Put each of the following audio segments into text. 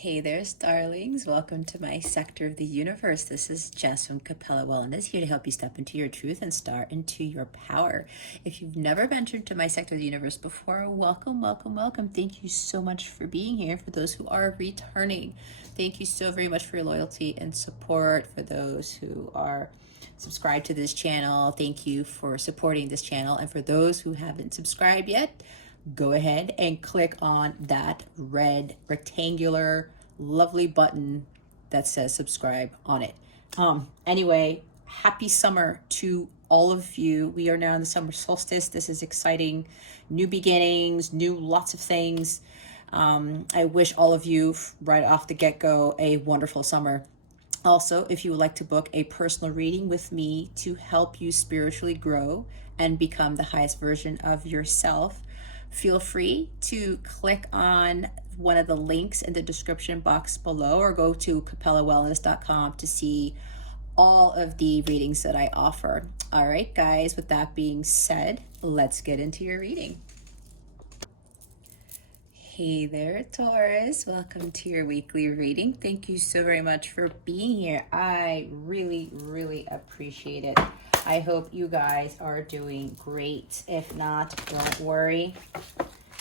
Hey there, starlings. Welcome to my sector of the universe. This is Jess from Capella Wellness, here to help you step into your truth and start into your power. If you've never ventured to my sector of the universe before, welcome, welcome, welcome. Thank you so much for being here. For those who are returning, thank you so very much for your loyalty and support. For those who are subscribed to this channel, thank you for supporting this channel. And for those who haven't subscribed yet, go ahead and click on that red rectangular lovely button that says subscribe on it. Anyway, happy summer to all of you. We are now in the summer solstice. This is exciting. New beginnings, lots of things. I wish all of you right off the get-go a wonderful summer. Also, if you would like to book a personal reading with me to help you spiritually grow and become the highest version of yourself, feel free to click on one of the links in the description box below or go to capellawellness.com to see all of the readings that I offer. All right, guys, with that being said, let's get into your reading. Hey there, Taurus. Welcome to your weekly reading. Thank you so very much for being here. I really, really appreciate it. I hope you guys are doing great. If not, don't worry.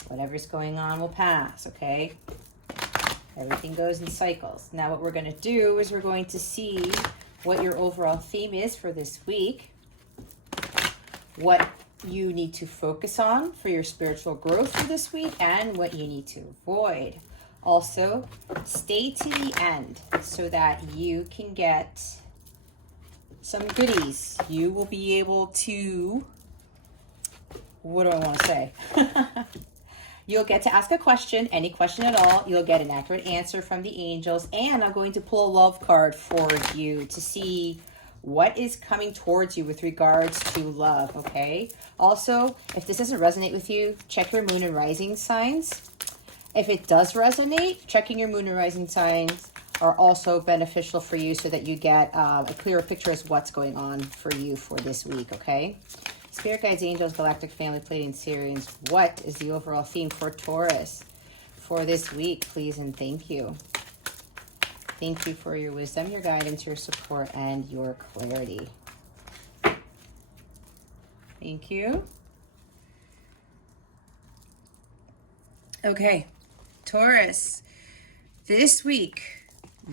Whatever's going on will pass, okay? Everything goes in cycles. Now what we're going to do is we're going to see what your overall theme is for this week, what you need to focus on for your spiritual growth for this week, and what you need to avoid. Also, stay to the end so that you can get some goodies. You will be able to, what do I want to say? You'll get to ask a question, any question at all. You'll get an accurate answer from the angels, and I'm going to pull a love card for you to see what is coming towards you with regards to love, okay? Also, if this doesn't resonate with you, check your moon and rising signs. If it does resonate, checking your moon and rising signs are also beneficial for you so that you get a clearer picture as what's going on for you for this week, okay? Spirit guides, angels, galactic family, Pleiadian, Sirians, what is the overall theme for Taurus for this week, please and thank you. Thank you for your wisdom, your guidance, your support, and your clarity. Thank you. Okay, Taurus, this week,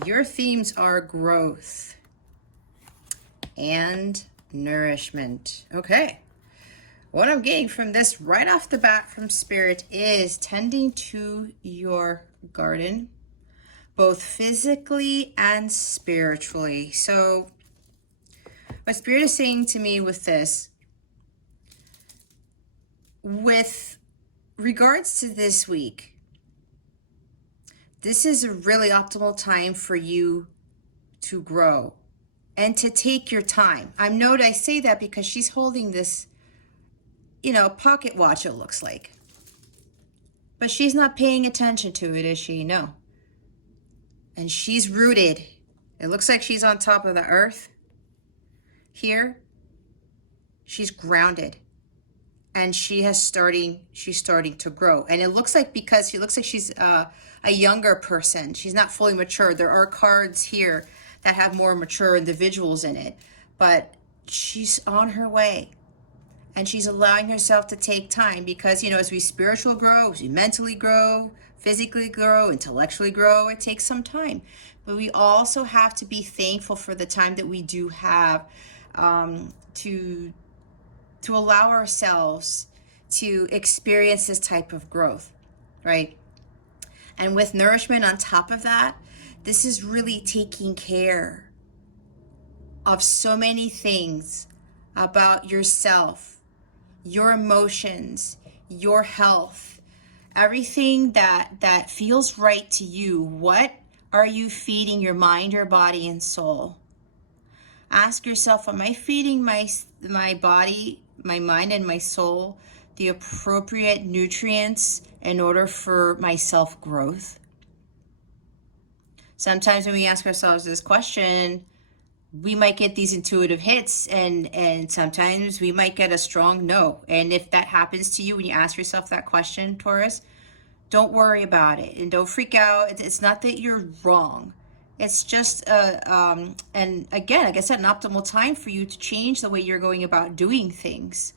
your themes are growth and nourishment. Okay. What I'm getting from this right off the bat from Spirit is tending to your garden, both physically and spiritually. So what Spirit is saying to me with this, with regards to this week, this is a really optimal time for you to grow and to take your time. I say that because she's holding this, pocket watch, it looks like. But she's not paying attention to it, is she? No. And she's rooted. It looks like she's on top of the earth. Here, she's grounded. And she's starting to grow. And it looks like because she looks like she's a younger person. She's not fully mature. There are cards here that have more mature individuals in it. But she's on her way. And she's allowing herself to take time because, as we spiritually grow, as we mentally grow, physically grow, intellectually grow, it takes some time. But we also have to be thankful for the time that we do have to allow ourselves to experience this type of growth, right? And with nourishment on top of that, this is really taking care of so many things about yourself, your emotions, your health, everything that feels right to you. What are you feeding your mind, your body, and soul? Ask yourself, am I feeding my body, my mind, and my soul the appropriate nutrients in order for my self-growth? Sometimes when we ask ourselves this question, we might get these intuitive hits, and sometimes we might get a strong no. And if that happens to you when you ask yourself that question, Taurus, Don't worry about it and don't freak out. It's not that you're wrong. It's just, and again, like I said, an optimal time for you to change the way you're going about doing things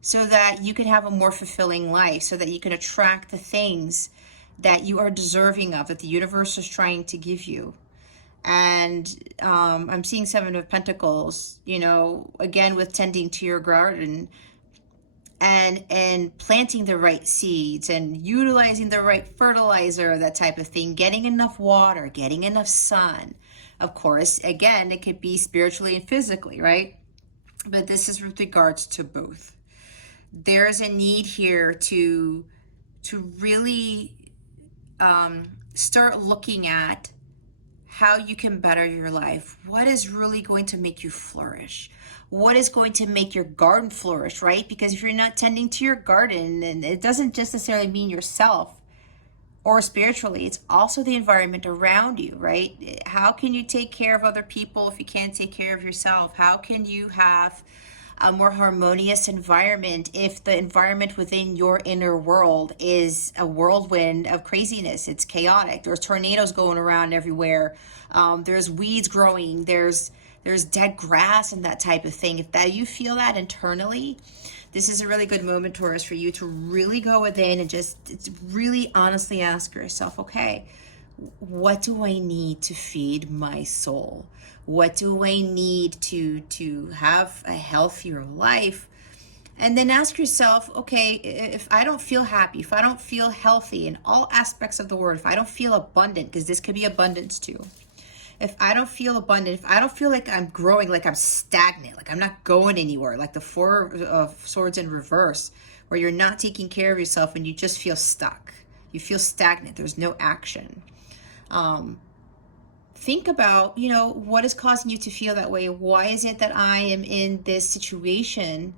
so that you can have a more fulfilling life, so that you can attract the things that you are deserving of, that the universe is trying to give you. And I'm seeing Seven of Pentacles, you know, again, with tending to your garden and planting the right seeds and utilizing the right fertilizer, that type of thing, getting enough water, getting enough sun. Of course, again, it could be spiritually and physically, right? But this is with regards to both. There's a need here to really start looking at how you can better your life. What is really going to make you flourish? What is going to make your garden flourish, right? Because if you're not tending to your garden, and it doesn't just necessarily mean yourself or spiritually, it's also the environment around you, right? How can you take care of other people if you can't take care of yourself? How can you have a more harmonious environment if the environment within your inner world is a whirlwind of craziness? It's chaotic. There's tornadoes going around everywhere. There's weeds growing. There's dead grass and that type of thing. If that you feel that internally, this is a really good moment, Taurus, for you to really go within and just really honestly ask yourself, okay, what do I need to feed my soul? What do I need to have a healthier life? And then ask yourself, okay, if I don't feel happy, if I don't feel healthy in all aspects of the word, if I don't feel abundant, because this could be abundance too. If I don't feel abundant, if I don't feel like I'm growing, like I'm stagnant, like I'm not going anywhere, like the Four of Swords in reverse, where you're not taking care of yourself and you just feel stuck. You feel stagnant. There's no action. Think about, you know, what is causing you to feel that way? Why is it that I am in this situation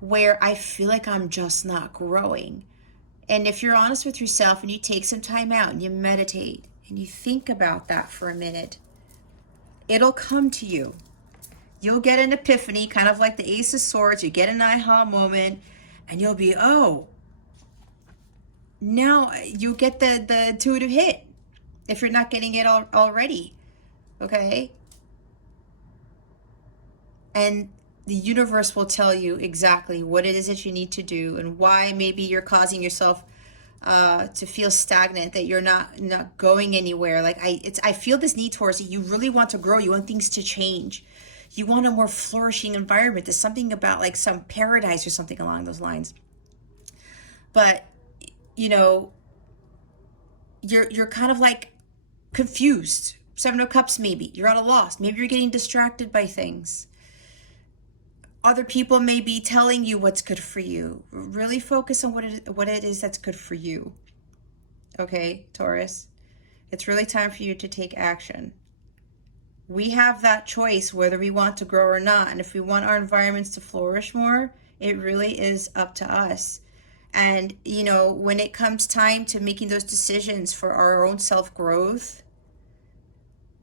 where I feel like I'm just not growing? And if you're honest with yourself and you take some time out and you meditate and you think about that for a minute, it'll come to you. You'll get an epiphany, kind of like the Ace of Swords. You get an aha moment and you'll be, oh, now you get the intuitive hit if you're not getting it already. Okay? And the universe will tell you exactly what it is that you need to do and why maybe you're causing yourself to feel stagnant, that you're not going anywhere. Like I feel this need towards it. You really want to grow. You want things to change. You want a more flourishing environment. There's something about like some paradise or something along those lines. But, you know, you're kind of like confused. Seven of Cups, maybe. You're at a loss. Maybe you're getting distracted by things. Other people may be telling you what's good for you. Really focus on what it is that's good for you. Okay, Taurus? It's really time for you to take action. We have that choice whether we want to grow or not. And if we want our environments to flourish more, it really is up to us. And, you know, when it comes time to making those decisions for our own self-growth,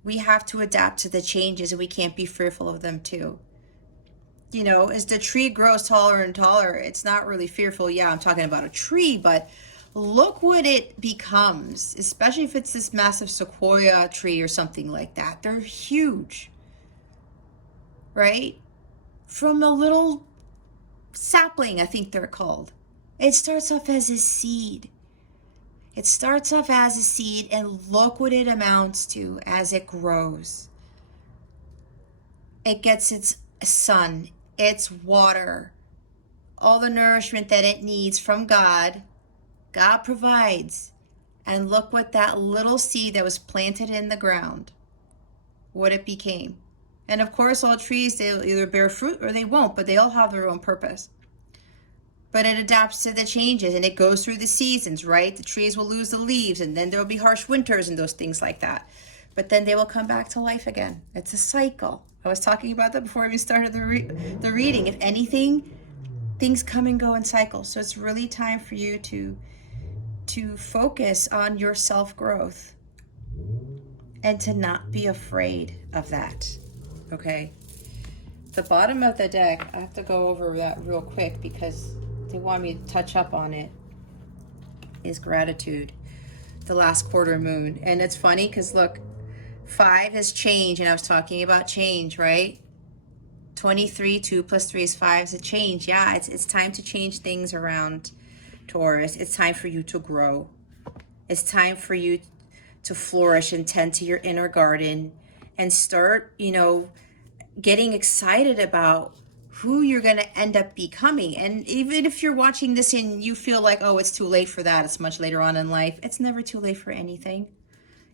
we have to adapt to the changes, and we can't be fearful of them too. You know, as the tree grows taller and taller, it's not really fearful. Yeah, I'm talking about a tree, but look what it becomes, especially if it's this massive sequoia tree or something like that. They're huge, right? From a little sapling, I think they're called. It starts off as a seed. It starts off as a seed, and look what it amounts to as it grows. It gets its sun, its water, all the nourishment that it needs from God. God provides. And look what that little seed that was planted in the ground, what it became. And of course, all trees, they'll either bear fruit or they won't, but they all have their own purpose. But it adapts to the changes, and it goes through the seasons, right? The trees will lose the leaves, and then there will be harsh winters and those things like that. But then they will come back to life again. It's a cycle. I was talking about that before we started the reading. If anything, things come and go in cycles. So it's really time for you to focus on your self-growth and to not be afraid of that, okay? The bottom of the deck, I have to go over that real quick because they want me to touch up on it. is gratitude, the last quarter moon. And it's funny because look, 5 is change, and I was talking about change, right? 23, 2 plus 3 is 5 is a change. Yeah, it's time to change things around, Taurus. It's time for you to grow. It's time for you to flourish and tend to your inner garden and start, getting excited about who you're going to end up becoming. And even if you're watching this and you feel like, oh, it's too late for that, it's much later on in life, it's never too late for anything.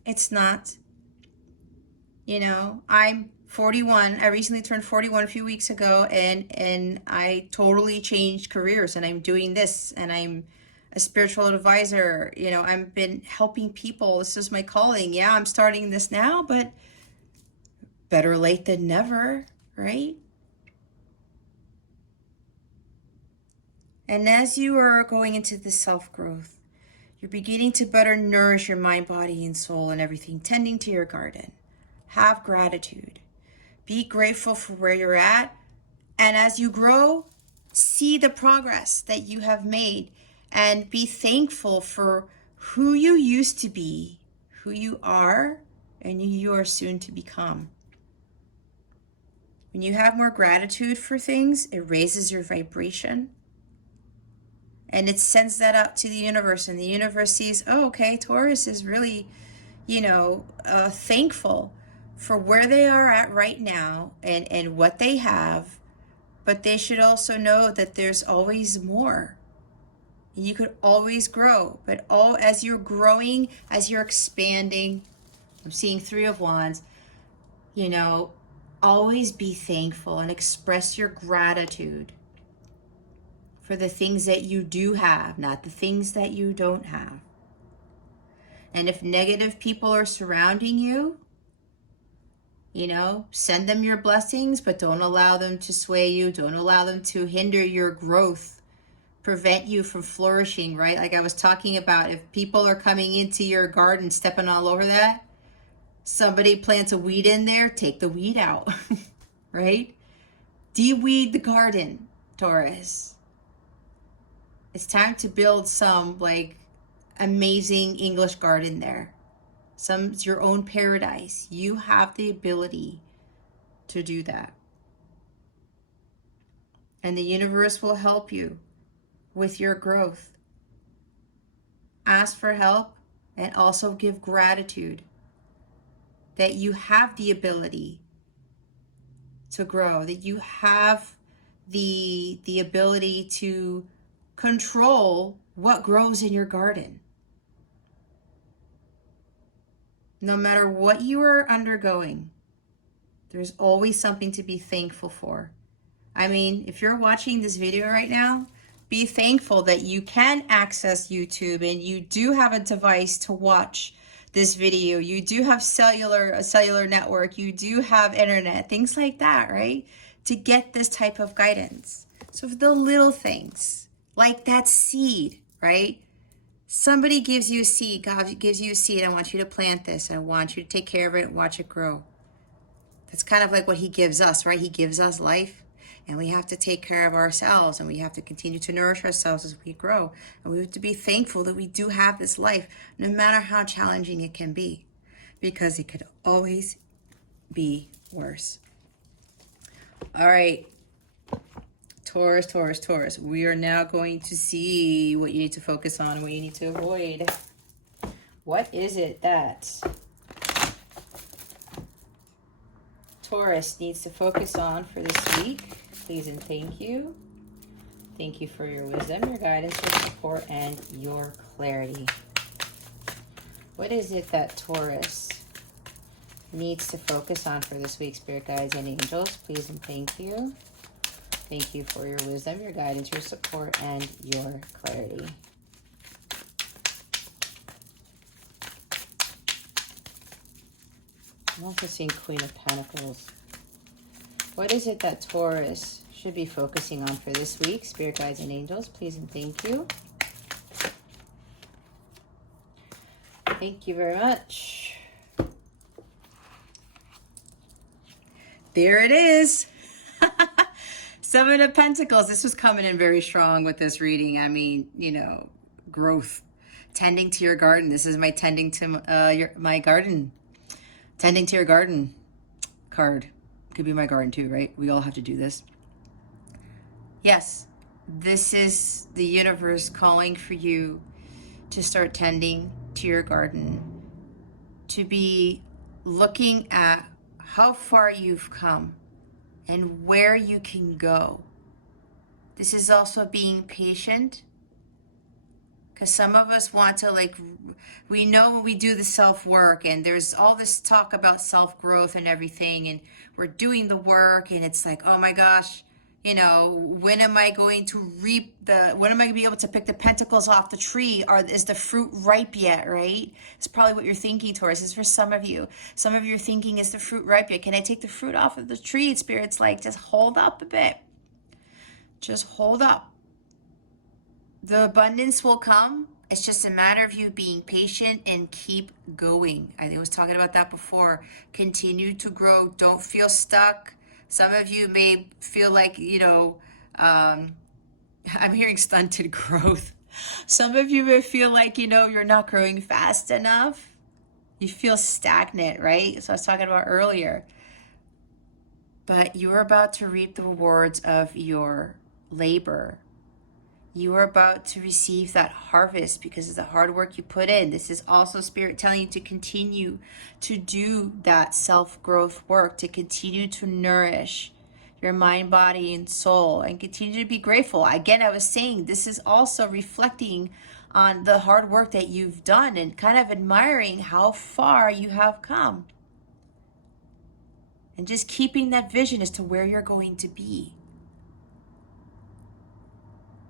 It's not. I'm 41. I recently turned 41 a few weeks ago, and I totally changed careers, and I'm doing this, and I'm a spiritual advisor. I've been helping people. This is my calling. Yeah, I'm starting this now, but better late than never, right? And as you are going into this self-growth, you're beginning to better nourish your mind, body, and soul and everything, tending to your garden. Have gratitude. Be grateful for where you're at. And as you grow, see the progress that you have made and be thankful for who you used to be, who you are, and who you are soon to become. When you have more gratitude for things, it raises your vibration. And it sends that out to the universe, and the universe sees, oh, okay, Taurus is really, thankful for where they are at right now and what they have. But they should also know that there's always more. You could always grow, but as you're growing, as you're expanding, I'm seeing 3 of Wands, always be thankful and express your gratitude for the things that you do have, not the things that you don't have. And if negative people are surrounding you, send them your blessings, but don't allow them to sway you. Don't allow them to hinder your growth, prevent you from flourishing, right? Like I was talking about, if people are coming into your garden, stepping all over that, somebody plants a weed in there, take the weed out, right? De-weed the garden, Taurus. It's time to build some amazing English garden there. It's your own paradise. You have the ability to do that. And the universe will help you with your growth. Ask for help and also give gratitude that you have the ability to grow, that you have the ability to control what grows in your garden. No matter what you are undergoing, there's always something to be thankful for. I mean, if you're watching this video right now, be thankful that you can access YouTube and you do have a device to watch this video. You do have a cellular network. You do have internet, things like that, right? To get this type of guidance. So for the little things, like that seed, right? Somebody gives you a seed. God gives you a seed. I want you to plant this. I want you to take care of it and watch it grow. That's kind of like what he gives us, right? He gives us life, and we have to take care of ourselves, and we have to continue to nourish ourselves as we grow. And we have to be thankful that we do have this life, no matter how challenging it can be, because it could always be worse. All right. Taurus, Taurus, Taurus. We are now going to see what you need to focus on and what you need to avoid. What is it that Taurus needs to focus on for this week? Please and thank you. Thank you for your wisdom, your guidance, your support, and your clarity. What is it that Taurus needs to focus on for this week, spirit guides and angels? Please and thank you. Thank you for your wisdom, your guidance, your support, and your clarity. I'm also seeing Queen of Pentacles. What is it that Taurus should be focusing on for this week? Spirit guides and angels, please and thank you. Thank you very much. There it is. 7 of Pentacles. This was coming in very strong with this reading. I mean, growth. tending to your garden. This is my tending to my garden. Tending to your garden card. Could be my garden too, right? We all have to do this. Yes, this is the universe calling for you to start tending to your garden, to be looking at how far you've come and where you can go. This is also being patient, because some of us want to, like, we know when we do the self-work and there's all this talk about self-growth and everything, and we're doing the work and it's like, oh my gosh, you know, when am I going to reap when am I going to be able to pick the pentacles off the tree? Is the fruit ripe yet, right? It's probably what you're thinking, Taurus. It's for some of you. Some of you are thinking, is the fruit ripe yet? Can I take the fruit off of the tree? Spirit's like, just hold up a bit. Just hold up. The abundance will come. It's just a matter of you being patient and keep going. I was talking about that before. Continue to grow. Don't feel stuck. Some of you may feel like, you know, I'm hearing stunted growth. Some of you may feel like, you know, you're not growing fast enough. You feel stagnant, right? So I was talking about earlier. But you're about to reap the rewards of your labor. You are about to receive that harvest because of the hard work you put in. This is also Spirit telling you to continue to do that self-growth work, to continue to nourish your mind, body, and soul, and continue to be grateful. Again, I was saying this is also reflecting on the hard work that you've done and kind of admiring how far you have come. And just keeping that vision as to where you're going to be.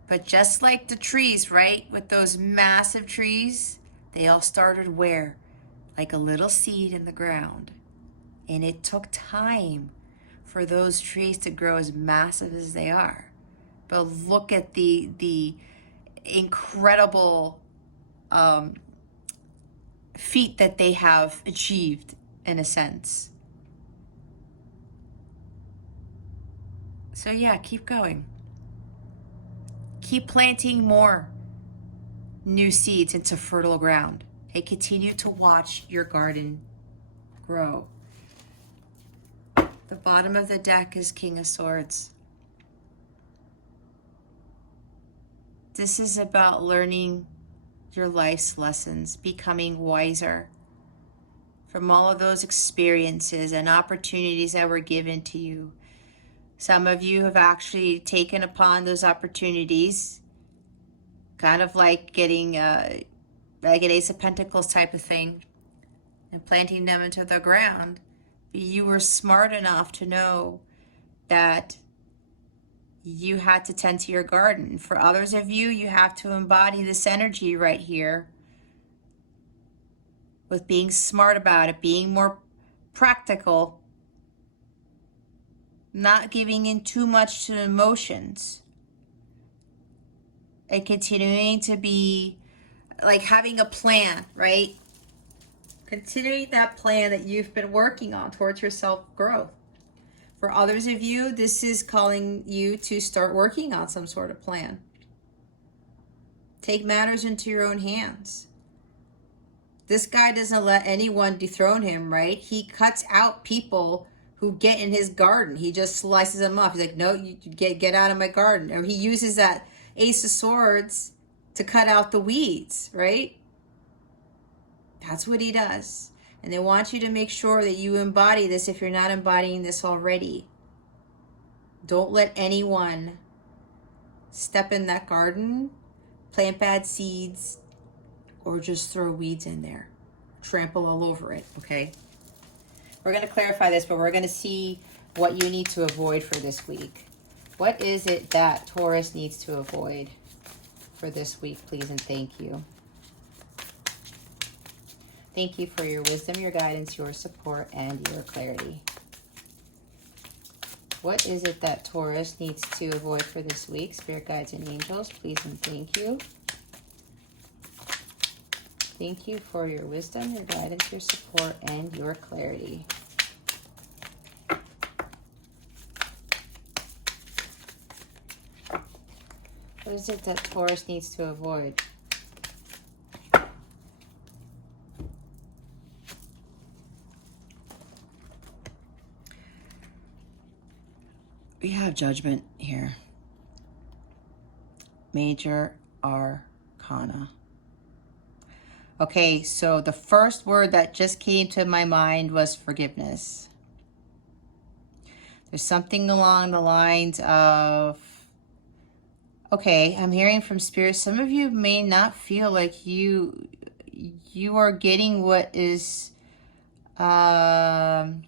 But just like the trees, right? With those massive trees, they all started where? Like a little seed in the ground. And it took time for those trees to grow as massive as they are. But look at the incredible feat that they have achieved, in a sense. So yeah, keep going. Keep planting more new seeds into fertile ground. And continue to watch your garden grow. The bottom of the deck is King of Swords. This is about learning your life's lessons, becoming wiser from all of those experiences and opportunities that were given to you. Some of you have actually taken upon those opportunities, kind of like getting like an Ace of Pentacles type of thing, and planting them into the ground. You were smart enough to know that you had to tend to your garden. For others of you, you have to embody this energy right here with being smart about it, being more practical, not giving in too much to emotions, and continuing to be like having a plan, right? Continuing that plan that you've been working on towards your self-growth. For others of you, this is calling you to start working on some sort of plan. Take matters into your own hands. This guy doesn't let anyone dethrone him, right? He cuts out people who get in his garden. He just slices them off. He's like, no, you get out of my garden. Or he uses that Ace of Swords to cut out the weeds, right? That's what he does. And they want you to make sure that you embody this if you're not embodying this already. Don't let anyone step in that garden, plant bad seeds, or just throw weeds in there. Trample all over it, okay? We're going to clarify this, but we're going to see what you need to avoid for this week. What is it that Taurus needs to avoid for this week, please, and thank you. Thank you for your wisdom, your guidance, your support, and your clarity. What is it that Taurus needs to avoid for this week? Spirit guides and angels, please and thank you. Thank you for your wisdom, your guidance, your support, and your clarity. What is it that Taurus needs to avoid? We have Judgment here. Major Arcana. Okay, so the first word that just came to my mind was forgiveness. There's something along the lines of, okay, I'm hearing from Spirit, some of you may not feel like you are getting what is in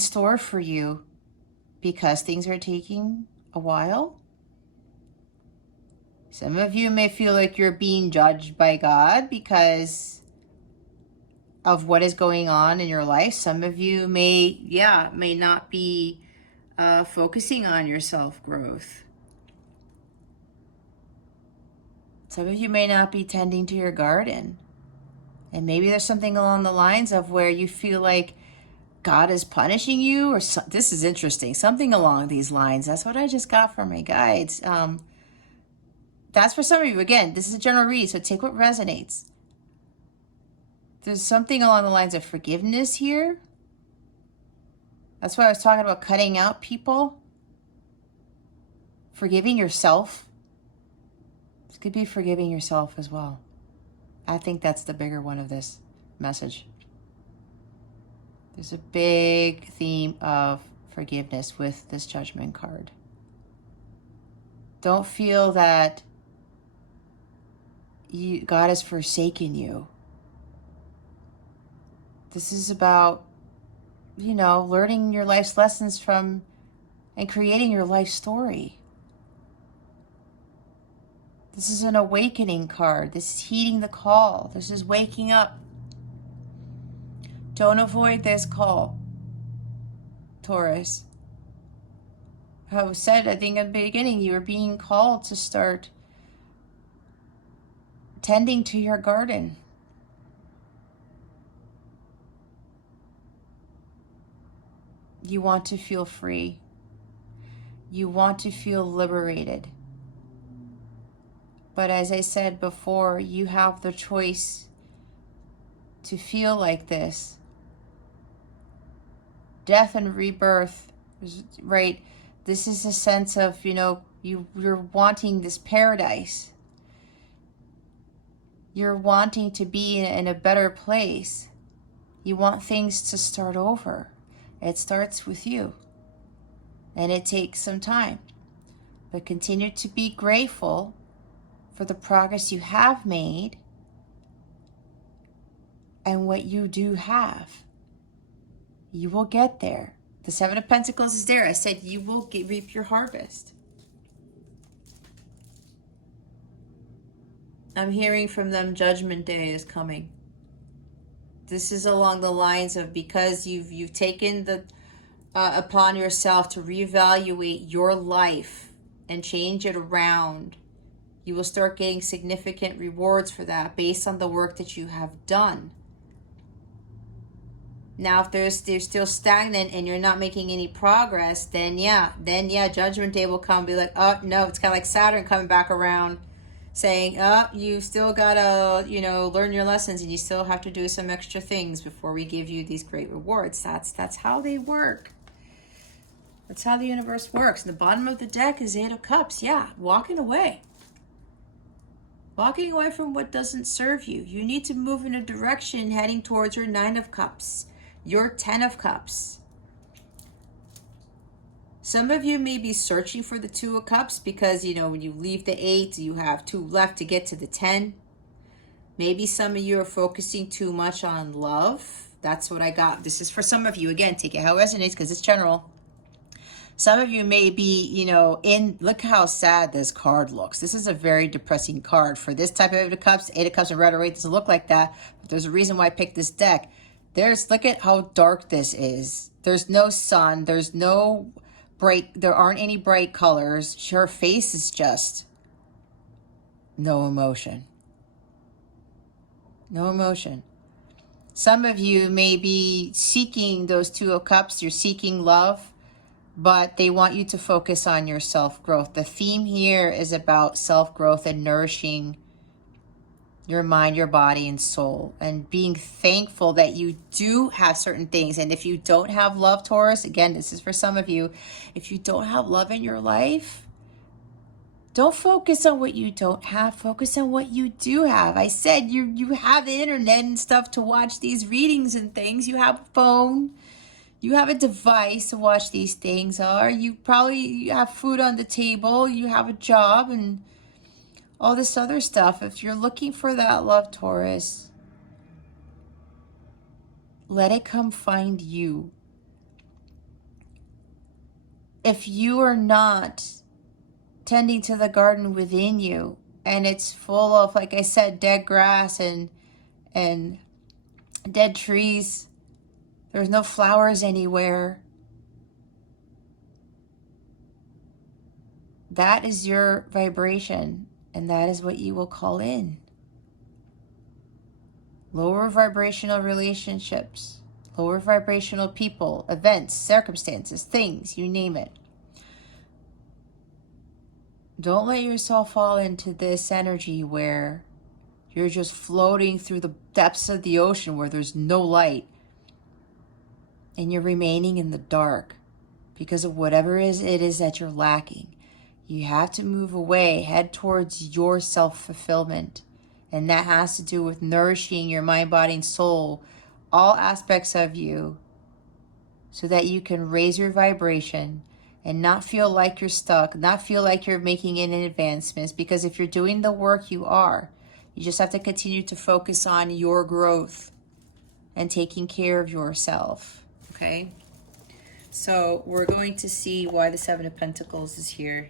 store for you because things are taking a while. Some of you may feel like you're being judged by God because of what is going on in your life. Some of you may not be focusing on your self-growth. Some of you may not be tending to your garden. And maybe there's something along the lines of where you feel like God is punishing you, or this is interesting, something along these lines. That's what I just got from my guides. That's for some of you. Again, this is a general read, so take what resonates. There's something along the lines of forgiveness here. That's why I was talking about cutting out people. Forgiving yourself. This could be forgiving yourself as well. I think that's the bigger one of this message. There's a big theme of forgiveness with this Judgment card. Don't feel that God has forsaken you. This is about, learning your life's lessons from and creating your life story. This is an awakening card. This is heeding the call. This is waking up. Don't avoid this call, Taurus. I said, I think at the beginning, you were being called to start tending to your garden. You want to feel free. You want to feel liberated. But as I said before, you have the choice to feel like this. Death and rebirth, right? This is a sense of, you're wanting this paradise. You're wanting to be in a better place. You want things to start over. It starts with you. And it takes some time. But continue to be grateful for the progress you have made and what you do have. You will get there. The Seven of Pentacles is there. I said you will reap your harvest. I'm hearing from them Judgment Day is coming. This is along the lines of because you've taken the upon yourself to reevaluate your life and change it around. You will start getting significant rewards for that based on the work that you have done. Now, if they're still stagnant and you're not making any progress, then Judgment Day will come. Be like, oh no, it's kind of like Saturn coming back around, saying, oh, you still gotta, learn your lessons, and you still have to do some extra things before we give you these great rewards. That's how they work. That's how the universe works. And the bottom of the deck is Eight of Cups. Yeah, walking away. Walking away from what doesn't serve you. You need to move in a direction heading towards your Nine of Cups, your Ten of Cups. Some of you may be searching for the Two of Cups because, when you leave the 8, you have 2 left to get to the 10. Maybe some of you are focusing too much on love. That's what I got. This is for some of you. Again, take it how it resonates because it's general. Some of you may be, look how sad this card looks. This is a very depressing card. For this type of Eight of Cups, Eight of Cups in red or white doesn't look like that. But there's a reason why I picked this deck. Look at how dark this is. There's no sun. There's no there aren't any bright colors. Her face is just no emotion. No emotion. Some of you may be seeking those Two of Cups. You're seeking love. But they want you to focus on your self-growth. The theme here is about self-growth and nourishing your mind, your body, and soul, and being thankful that you do have certain things. And if you don't have love, Taurus, again, this is for some of you, if you don't have love in your life, don't focus on what you don't have. Focus on what you do have. I said you have the internet and stuff to watch these readings and things. You have a phone. You have a device to watch these things. Or you have food on the table. You have a job and all this other stuff. If you're looking for that love, Taurus, let it come find you. If you are not tending to the garden within you, and it's full of, like I said, dead grass and dead trees, there's no flowers anywhere, that is your vibration, and that is what you will call in. Lower vibrational relationships, lower vibrational people, events, circumstances, things, you name it. Don't let yourself fall into this energy where you're just floating through the depths of the ocean where there's no light and you're remaining in the dark because of whatever it is that you're lacking. You have to move away, head towards your self-fulfillment. And that has to do with nourishing your mind, body, and soul, all aspects of you, so that you can raise your vibration and not feel like you're stuck, not feel like you're making any advancements, because if you're doing the work, you are. You just have to continue to focus on your growth and taking care of yourself, okay? So we're going to see why the Seven of Pentacles is here.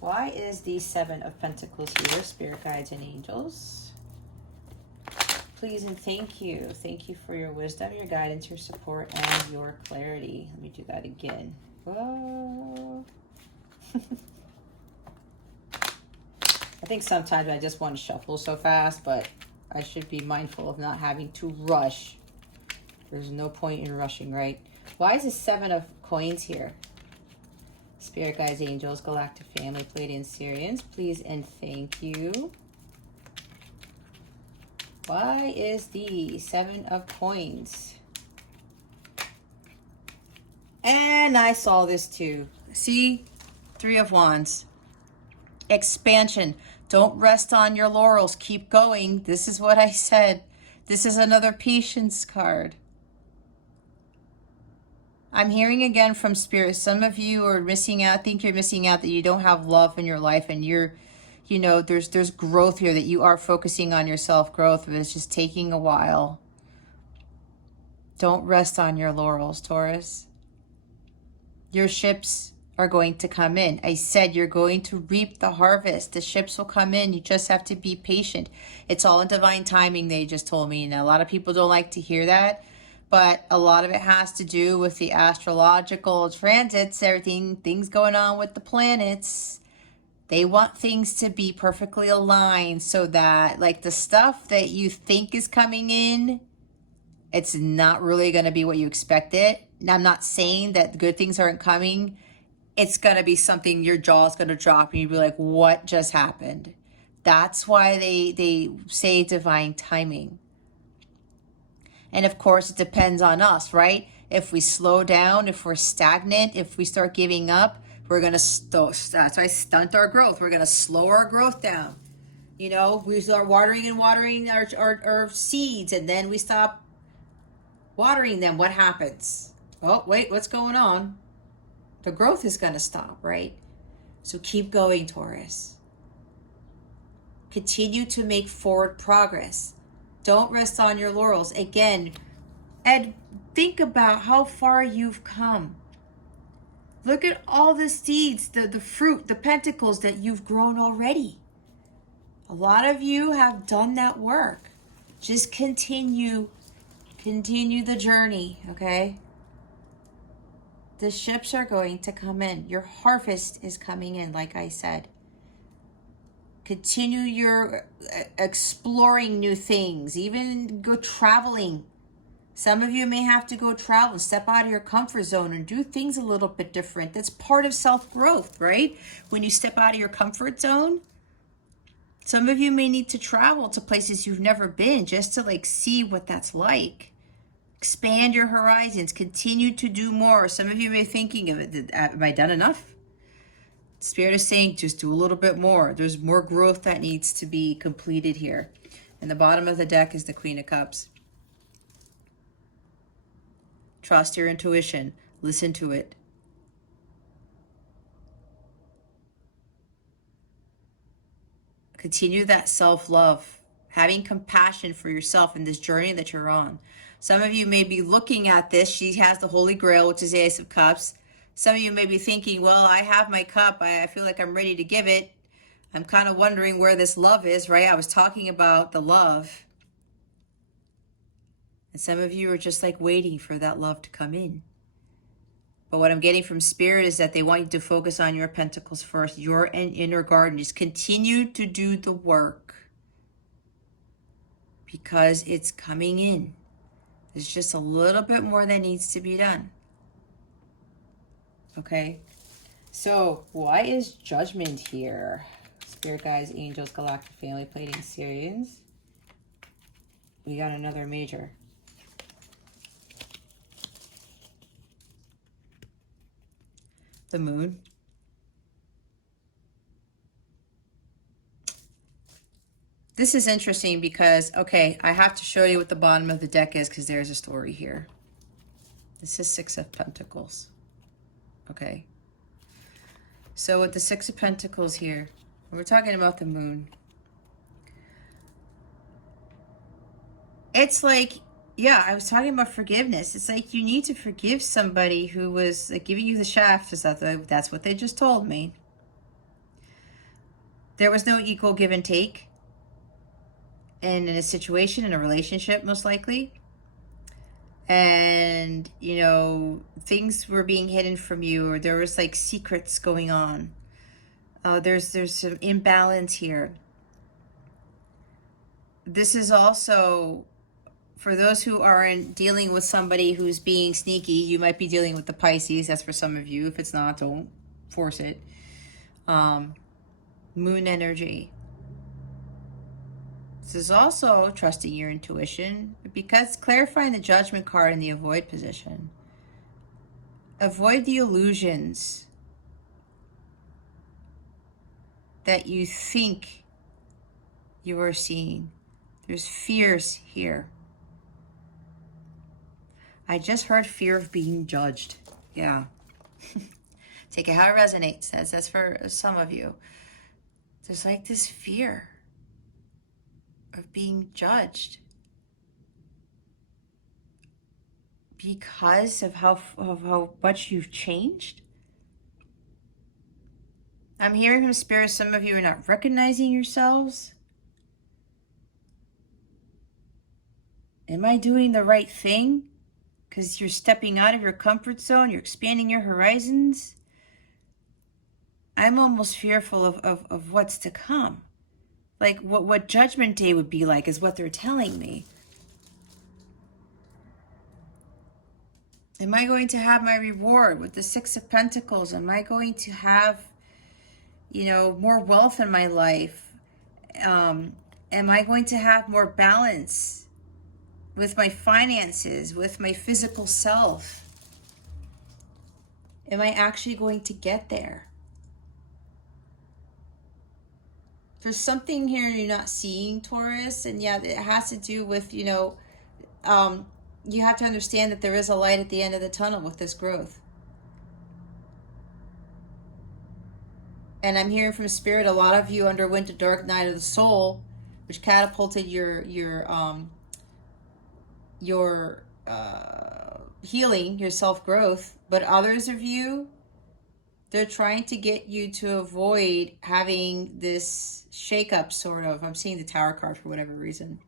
Why is the Seven of Pentacles here, Spirit Guides and Angels? Please and thank you. Thank you for your wisdom, your guidance, your support, and your clarity. Let me do that again. Whoa. I think sometimes I just want to shuffle so fast, but I should be mindful of not having to rush. There's no point in rushing, right? Why is the Seven of Coins here? Spirit Guides, Angels, Galactic Family, Pleiadian, Syrians, please and thank you. Why is the Seven of Coins? And I saw this too. See? Three of Wands. Expansion. Don't rest on your laurels. Keep going. This is what I said. This is another patience card. I'm hearing again from Spirit, some of you are missing out, think you're missing out, that you don't have love in your life, and there's growth here, that you are focusing on your self-growth, but it's just taking a while. Don't rest on your laurels, Taurus. Your ships are going to come in. I said you're going to reap the harvest. The ships will come in. You just have to be patient. It's all in divine timing, they just told me. Now, a lot of people don't like to hear that, but a lot of it has to do with the astrological transits, things going on with the planets. They want things to be perfectly aligned so that, like, the stuff that you think is coming in, it's not really going to be what you expected. Now, I'm not saying that good things aren't coming. It's going to be something your jaw's going to drop and you'll be like, what just happened? That's why they say divine timing. And of course, it depends on us, right? If we slow down, if we're stagnant, if we start giving up, we're going to stunt our growth. We're going to slow our growth down. You know, we start watering our seeds, and then we stop watering them. What happens? Oh, wait, what's going on? The growth is going to stop, right? So keep going, Taurus. Continue to make forward progress. Don't rest on your laurels. Again, and think about how far you've come. Look at all the seeds, the fruit, the pentacles that you've grown already. A lot of you have done that work. Just continue the journey, okay? The ships are going to come in. Your harvest is coming in, like I said. Continue your exploring new things, even go traveling. Some of you may have to go travel, step out of your comfort zone and do things a little bit different. That's part of self-growth, right? When you step out of your comfort zone, Some of you may need to travel to places you've never been just to like see what that's like. Expand your horizons, continue to do more. Some of you may be thinking of it, have I done enough? Spirit is saying just do a little bit more. There's more growth that needs to be completed here. And the bottom of the deck is the Queen of Cups. Trust your intuition. Listen to it. Continue that self-love, having compassion for yourself in this journey that you're on. Some of you may be looking at this. She has the Holy Grail, which is the Ace of Cups. Some of you may be thinking, well, I have my cup. I feel like I'm ready to give it. I'm kind of wondering where this love is, right? I was talking about the love. And some of you are just like waiting for that love to come in. But what I'm getting from Spirit is that they want you to focus on your pentacles first, your inner garden. Just continue to do the work because it's coming in. There's just a little bit more that needs to be done. Okay? So, why is Judgment here? Spirit guides, angels, galactic family, plating series. We got another major. The moon. This is interesting because, okay, I have to show you what the bottom of the deck is because there's a story here. This is Six of Pentacles. Okay. So with the Six of Pentacles here, we're talking about the moon. It's like, yeah, I was talking about forgiveness. It's like you need to forgive somebody who was like giving you the shaft. That's what they just told me. There was no equal give and take. And in a situation, in a relationship, most likely. And, you know, things were being hidden from you, or there was like secrets going on. There's some imbalance here. This is also for those who aren't dealing with somebody who's being sneaky. You might be dealing with the Pisces. That's for some of you. If it's not, don't force it. Moon energy. This is also trusting your intuition because clarifying the Judgment card in the avoid position. Avoid the illusions that you think you are seeing. There's fears here. I just heard fear of being judged. Yeah. Take it how it resonates. That's for some of you. There's like this fear of being judged because of how much you've changed. I'm hearing from Spirit, some of you are not recognizing yourselves. Am I doing the right thing? Because you're stepping out of your comfort zone, you're expanding your horizons. I'm almost fearful of what's to come. Like what Judgment Day would be like is what they're telling me. Am I going to have my reward with the Six of Pentacles? Am I going to have, you know, more wealth in my life? Am I going to have more balance with my finances, with my physical self? Am I actually going to get there? There's something here you're not seeing, Taurus, and yeah, it has to do with, you know, you have to understand that there is a light at the end of the tunnel with this growth. And I'm hearing from Spirit, a lot of you underwent a dark night of the soul, which catapulted your healing, your self-growth. But others of you, they're trying to get you to avoid having this shake-up sort of. I'm seeing the Tower card for whatever reason.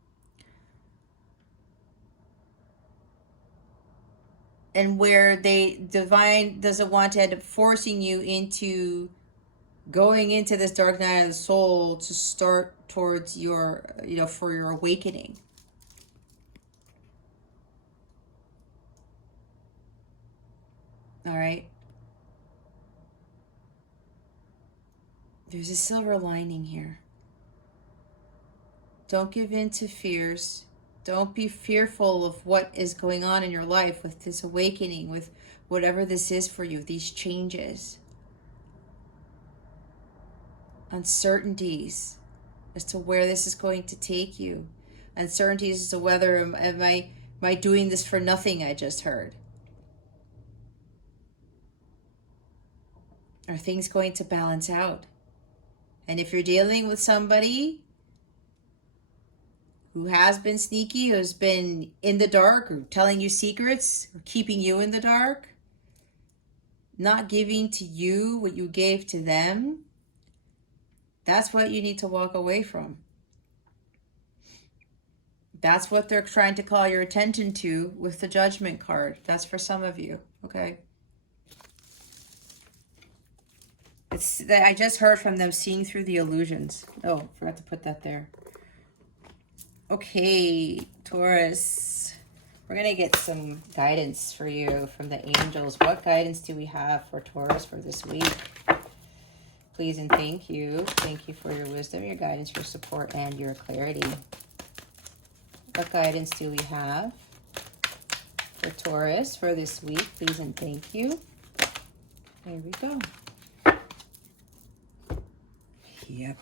And where divine doesn't want to end up forcing you into going into this dark night of the soul to start towards your, you know, for your awakening. All right. There's a silver lining here. Don't give in to fears. Don't be fearful of what is going on in your life with this awakening, with whatever this is for you, these changes, uncertainties as to where this is going to take you, uncertainties as to whether am I doing this for nothing, I just heard. Are things going to balance out? And if you're dealing with somebody who has been sneaky, who's been in the dark or telling you secrets or keeping you in the dark, not giving to you what you gave to them, that's what you need to walk away from. That's what they're trying to call your attention to with the Judgment card. That's for some of you, okay? I just heard from them seeing through the illusions. Oh, forgot to put that there. Okay, Taurus. We're going to get some guidance for you from the angels. What guidance do we have for Taurus for this week? Please and thank you. Thank you for your wisdom, your guidance, your support, and your clarity. What guidance do we have for Taurus for this week? Please and thank you. There we go. Yep.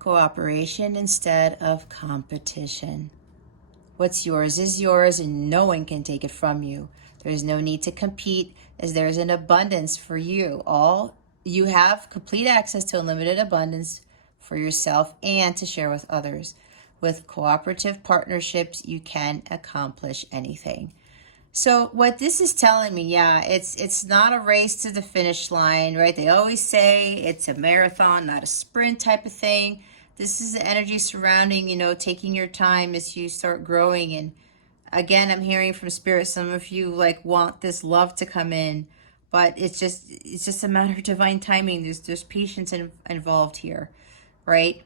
Cooperation instead of competition. What's yours is yours and no one can take it from you. There's no need to compete as there's an abundance for you. You have complete access to unlimited abundance for yourself and to share with others. With cooperative partnerships, you can accomplish anything. So what this is telling me, yeah, it's not a race to the finish line, right? They always say it's a marathon, not a sprint type of thing. This is the energy surrounding, taking your time as you start growing. And again, I'm hearing from Spirit, some of you want this love to come in, but it's just a matter of divine timing. There's patience involved here, right?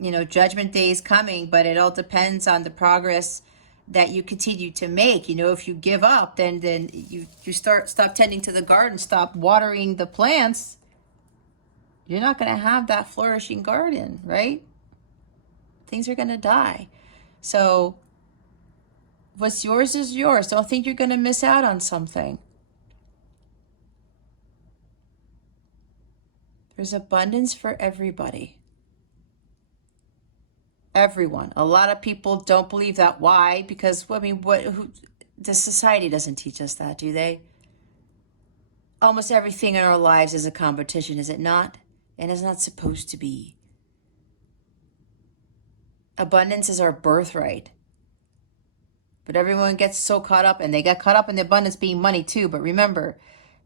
Judgment Day is coming, but it all depends on the progress that you continue to make. If you give up, then you stop tending to the garden, stop watering the plants, you're not going to have that flourishing garden, right? Things are going to die. So what's yours is yours. Don't think you're going to miss out on something. There's abundance for everybody. Everyone. A lot of people don't believe that. Why? Because, the society doesn't teach us that, do they? Almost everything in our lives is a competition, is it not? And it's not supposed to be. Abundance is our birthright. But everyone gets so caught up, and they get caught up in the abundance being money too. But remember,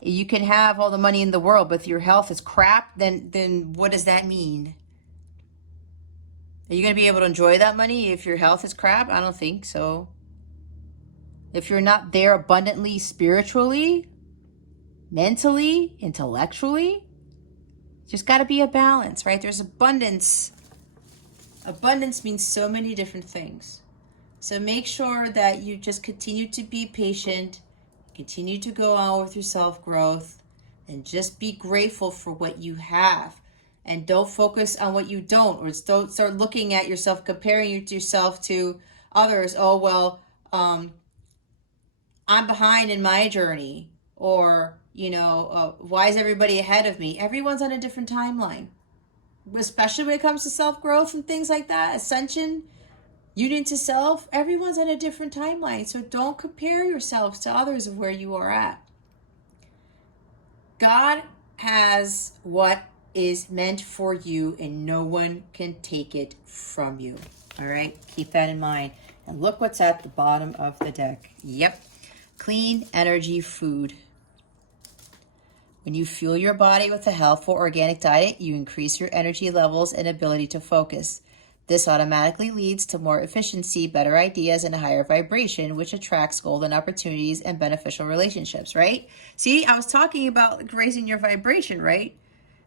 you can have all the money in the world, but if your health is crap, then what does that mean? Are you going to be able to enjoy that money if your health is crap? I don't think so. If you're not there abundantly, spiritually, mentally, intellectually, just got to be a balance, right? There's abundance. Abundance means so many different things. So make sure that you just continue to be patient, continue to go on with your self-growth, and just be grateful for what you have. And don't focus on what you don't, or don't start looking at yourself, comparing yourself to others. Oh, well, I'm behind in my journey, or, why is everybody ahead of me? Everyone's on a different timeline, especially when it comes to self-growth and things like that, ascension, union to self. Everyone's on a different timeline. So don't compare yourselves to others of where you are at. God has what is meant for you, and no one can take it from you. All right, keep that in mind. And look what's at the bottom of the deck. Yep, clean energy food. When you fuel your body with a healthful organic diet, you increase your energy levels and ability to focus. This automatically leads to more efficiency, better ideas, and a higher vibration, which attracts golden opportunities and beneficial relationships, right? See, I was talking about raising your vibration, right?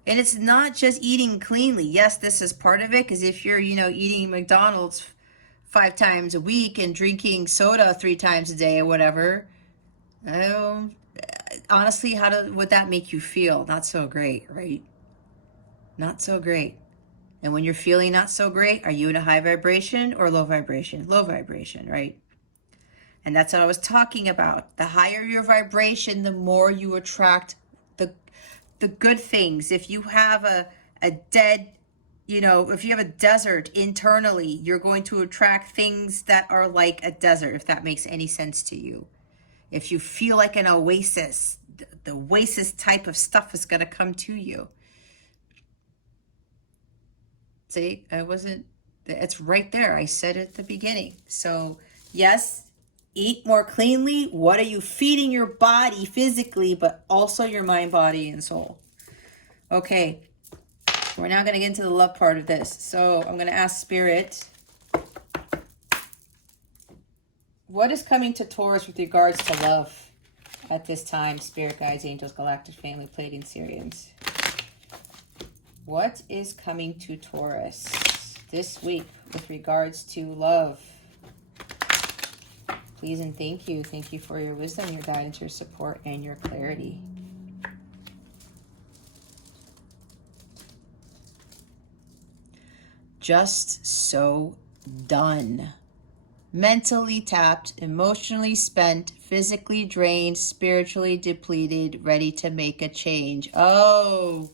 And it's not just eating cleanly. Yes, this is part of it, because if you're, eating McDonald's 5 times a week and drinking soda 3 times a day or whatever, honestly, would that make you feel? Not so great, right? Not so great. And when you're feeling not so great, are you in a high vibration or low vibration? Low vibration, right? And that's what I was talking about. The higher your vibration, the more you attract the good things. If you have a dead, if you have a desert internally, you're going to attract things that are like a desert, if that makes any sense to you. If you feel like an oasis, the oasis type of stuff is going to come to you. See, it's right there. I said it at the beginning. So yes, eat more cleanly. What are you feeding your body physically, but also your mind, body, and soul? Okay, we're now going to get into the love part of this. So I'm going to ask Spirit, what is coming to Taurus with regards to love at this time? Spirit guides, angels, galactic family, Pleiadian, Sirians. What is coming to Taurus this week with regards to love? Please and thank you. Thank you for your wisdom, your guidance, your support, and your clarity. Just so done. Mentally tapped, emotionally spent, physically drained, spiritually depleted, ready to make a change. Oh,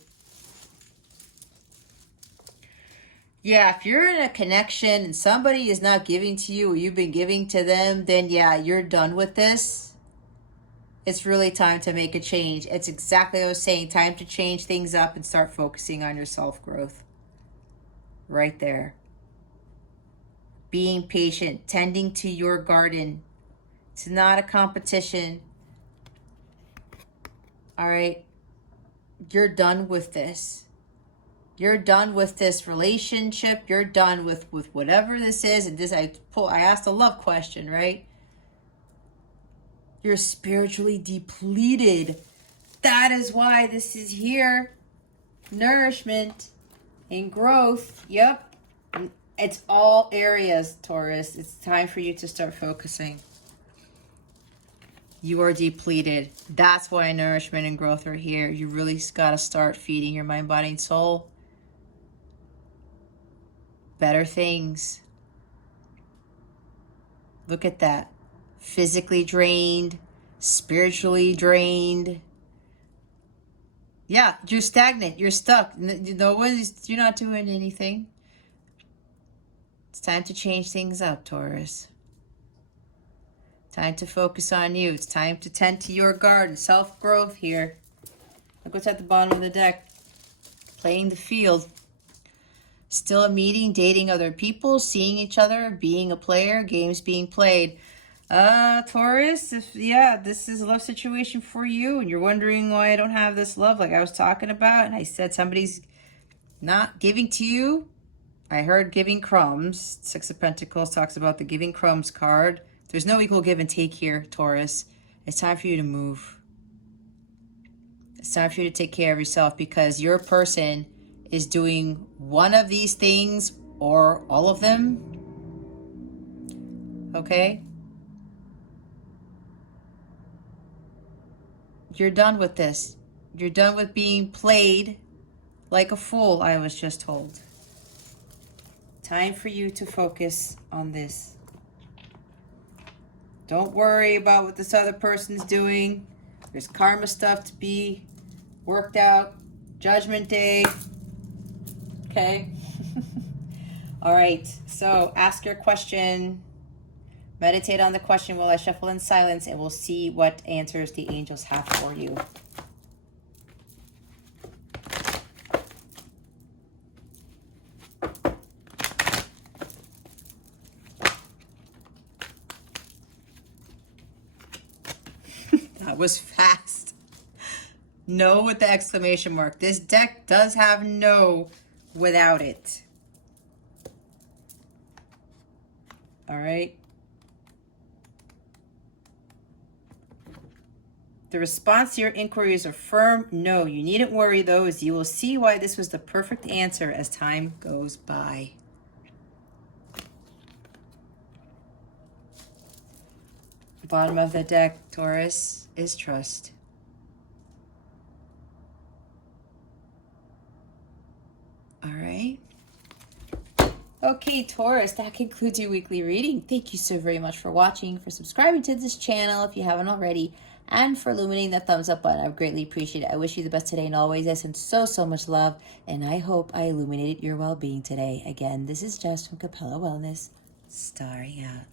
yeah, if you're in a connection and somebody is not giving to you or you've been giving to them, then yeah, you're done with this. It's really time to make a change. It's exactly what I was saying. Time to change things up and start focusing on your self-growth. Right there. Being patient, tending to your garden. It's not a competition. All right? You're done with this. You're done with this relationship. You're done with whatever this is. And this, I asked a love question, right? You're spiritually depleted. That is why this is here. Nourishment and growth. Yep. It's all areas, Taurus. It's time for you to start focusing. You are depleted. That's why nourishment and growth are here. You really got to start feeding your mind, body, and soul better things. Look at that. Physically drained, spiritually drained. Yeah, you're stagnant. You're stuck. You're not doing anything. It's time to change things up, Taurus. Time to focus on you. It's time to tend to your garden. Self-growth here. Look what's at the bottom of the deck. Playing the field. Still a meeting, dating other people, seeing each other, being a player, games being played. Taurus, this is a love situation for you, and you're wondering why I don't have this love like I was talking about, and I said somebody's not giving to you. I heard giving crumbs. Six of Pentacles talks about the giving crumbs card. There's no equal give and take here, Taurus. It's time for you to move. It's time for you to take care of yourself because your person is doing one of these things or all of them. Okay? You're done with this. You're done with being played like a fool, I was just told. Time for you to focus on this. Don't worry about what this other person's doing. There's karma stuff to be worked out. Judgment Day. Okay? All right. So ask your question. Meditate on the question while I shuffle in silence, and we'll see what answers the angels have for you. That was fast. No with the exclamation mark. This deck does have no without it. All right. The response to your inquiry is a firm no. You needn't worry, though, as you will see why this was the perfect answer as time goes by. Bottom of the deck, Taurus, is trust. All right. Okay, Taurus, that concludes your weekly reading. Thank you so very much for watching, for subscribing to this channel if you haven't already, and for illuminating that thumbs up button. I greatly appreciate it. I wish you the best today and always. I send so much love, and I hope I illuminated your well-being today. Again, this is Jess from Capella Wellness. Starry out.